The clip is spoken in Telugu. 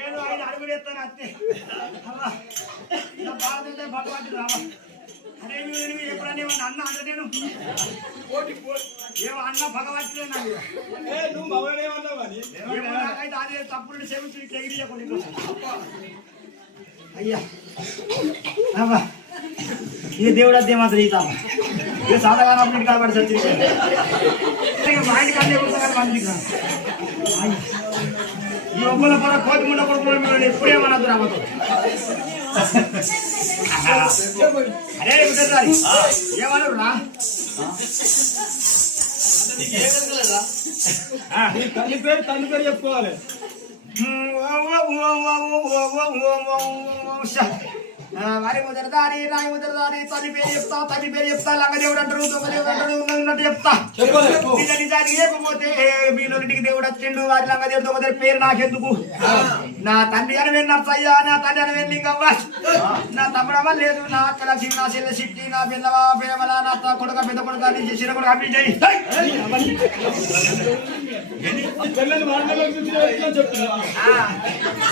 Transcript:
ఏదో 5 అడుగులు ఎత్తాను అంతే బాధ భగవంతుడు రావా అరే నువ్వు ఎప్పుడన్నా ఏమన్నా అన్న అంటే నేను ఏమో అన్న భగవంతుడే నాకు నువ్వు మగనేమన్నావు అని నాకైతే అదే తప్పుడు క్షమించి ఎగిరియకుండా అయ్యా అమ్మా ఇది దేవుడు అదే మాత్రం ఈత ఇది సాధారణ అప్పుడు కాబట్టి సచ్చింది మా ఇంటికి అన్నీ కూర్చోగానే మంచిగా ఈ ఒక్కల పొర కోతిముండ కొడుకు ఎప్పుడేమన్నది రావద్దు అరే బిడ్డసారి ఏమన్నారు రా తల్లి పేరు చెప్పుకోవాలి వారి ముదరదారి రాయి ముదరదారి తల్లి పేరు చెప్తా లంగదేవుడు అంటారు దొంగదేవుడు అంటారు ఉన్నట్టు చెప్తా నిజానికి చెప్పకపోతే వీళ్ళకి దేవుడు వచ్చిండు వారి లంగదేవుడు దొంగదేవుడు పేరు నాకెందుకు నా తండ్రి అని నర్సయ్య నా తండ్రి అని లింగవ్వ నా తమ్ముడమ్మ లేదు నా అక్కడ నా చెల్లె సిట్టి నా పిల్లవా ప్రేమల నా కొడుక పెద్ద కొడుక నీ చిన్న కొడుకు అప్పి చెప్తున్నా